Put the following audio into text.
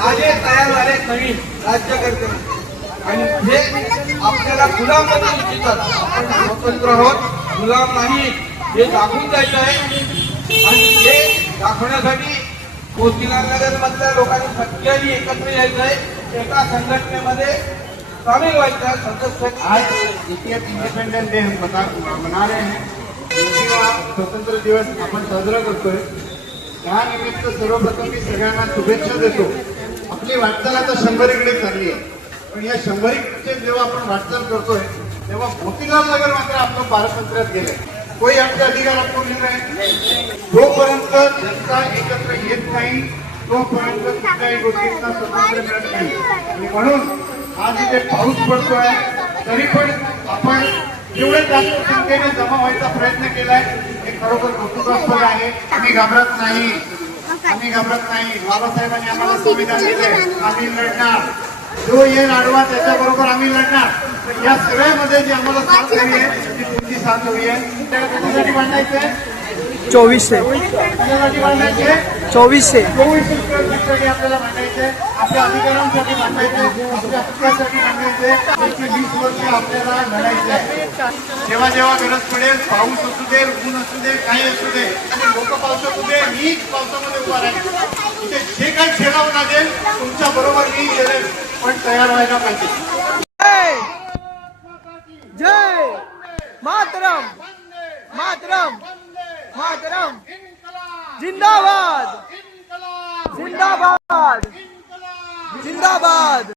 राजे तयार झाले नवीन राज्यकर्ते आणि हे आपल्याला गुलाम बनवून इच्छितात. आपण स्वतंत्र आहोत, गुलाम नाही हे दाखवून द्यायचं आहे. आणि हे दाखवण्यासाठी मोतीलाल नगर मधल्या लोकांनी सगळ्यांनी एकत्र यायचं आहे, एका संघटनेमध्ये सामील व्हायचं आहे. सदस्य आज इंडिपेंडेंस डे हम मना रहे हैं, स्वतंत्र दिवस आपण साजरा करतोय. त्या निमित्त सर्वप्रथम मी सगळ्यांना शुभेच्छा देतो. आपली वाटचाल आता 100कडे चालली आहे, पण या 100चे जेव्हा आपण वाटचाल करतोय तेव्हा मोतीलाल नगर मात्र आपलं पारतंत्र्यात गेलंय. कोई आपले अधिकार आपण नाही. जोपर्यंत जनता एकत्र येत नाही तोपर्यंत कुठल्याही गोष्टींना स्वातंत्र्य मिळत नाही. आणि म्हणून आज इथे पाऊस पडतोय तरी पण आपण एवढे जास्त संख्येने जमा व्हायचा प्रयत्न केलाय, हे खरोखर कौतुकास्पद आहे. आम्ही घाबरत नाही, आम्ही घाबरत नाही. बाबासाहेबांनी आम्हाला संविधान दिलंय, आम्ही लढणार. जो येईल आडवा त्याच्याबरोबर आम्ही लढणार. तर या सगळ्यामध्ये जी आम्हाला साथ हवी आहे ती तुमची साथ हवी आहे. त्याला कशासाठी मांडायचंय? 2400 कशासाठी मांडायचे? 2400 2400 आपल्याला मांडायचंय. आपल्या अधिकारांसाठी मांडायचंय, आपल्या हक्कासाठी मांडायचंय. 20 वर्ष आपल्याला लढायचंय. जेव्हा जेव्हा गरज पडेल, पाऊस असू दे, ऊन असू दे, काही असू दे, आणि लोक पावसात उभे, मीच पावसामध्ये उभा राहील. इथे जे काही झेलावं लागेल तुमच्या बरोबर मी गेले, पण तयार व्हायला पाहिजे. जय मातरम, मातरम, मातरम. जिंदाबाद, जिंदाबाद, जिंदाबाद.